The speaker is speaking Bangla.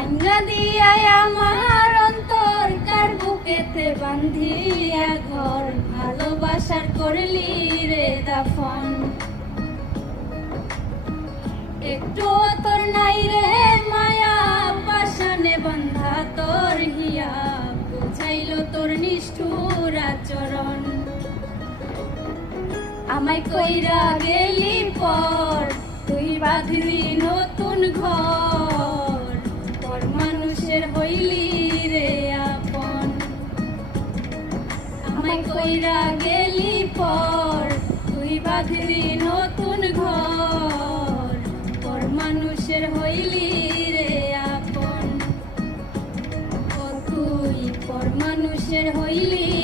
ভাঙ্গা দিয়া আমার অন্তর কার বুকেতে বান্ধিয়া ঘর ভালোবাসার করলি রে দাফন একটু তোর নাই রে মায়া পাশানে বন্ধা তোর হিয়া বুঝাইল তোর নিষ্ঠুর আচরণ আমায় কইরা গেলি পর তুই বাঁধলি নতুন ঘর পর মানুষের হইলি রে আপন আমায় কইরা গেলি পর তুই বাঁধলি নতুন ঘর পর মানুষের হইলি রে আপন ও তুই পর মানুষের হইলি